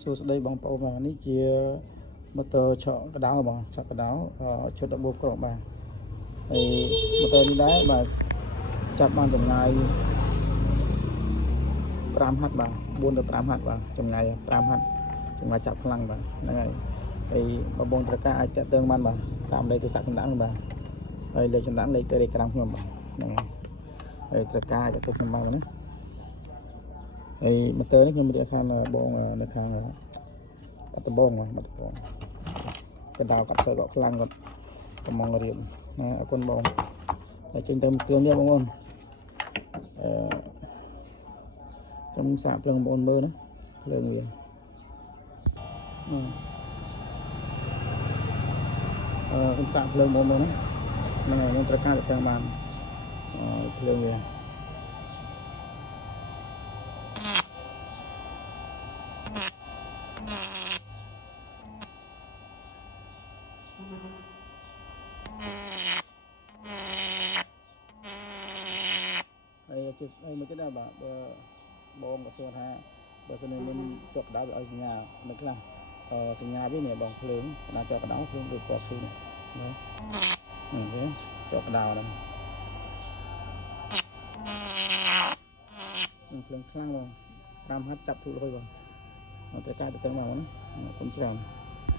សួស្តីបងប្អូនបាទនេះជាម៉ូទ័រឆក់កដោបងឆក់កដោឈុត14គ្រាប់បាទហើយម៉ូទ័រនេះដែរបាទចាប់បានចម្ងាយ5ហាត់បាទ4ទៅ5ហាត់បាទចម្ងាយ5ហាត់ចម្ងាយចាប់ខ្លាំងបាទហ្នឹងហើយបងត្រូវការអាចតាក់ទងបានបាទតាមលេខទូរស័ព្ទចម្លាក់បាទហើយលេខចម្លាក់លេខ Telegram ខ្ញុំបាទហ្នឹងហើយត្រូវការអាចតាក់ទងខ្ញុំបានណាហើយម៉ូទ័រនេះខ្ញុំរៀបខាងបងនៅខាងបាត់ដំបងបាទបាត់ដំបងកណ្ដាលកាត់សើគាត់ខ្លាំងគាត់កំងរៀបណាអរគុណបងតែចេញទៅគ្រឿងនេះបងប្អូនខ្ញុំសាកភ្លើងបងប្អូនមើលណាភ្លើងវាខ្ញុំសាកភ្លើងបងប្អូនណាហ្នឹងហើយខ្ញុំត្រូវការទៅបានភ្លើងវាហើយមកទៀតដែរបាទបងក៏សួរថាបើសិនមានជាប់កដៅឲ្យសញ្ញានៅខ្លះសញ្ញាវានេះបងភ្លើងកដៅជាប់កដៅភ្លើងដូចពណ៌ភ្លឺនេះណាអូខេជាប់កដៅហ្នឹងភ្លើងខ្លាំងបង5ហាត់ចាប់ធូរលុយបងត្រូវការទៅទាំងមកណាខ្ញុំច្រើន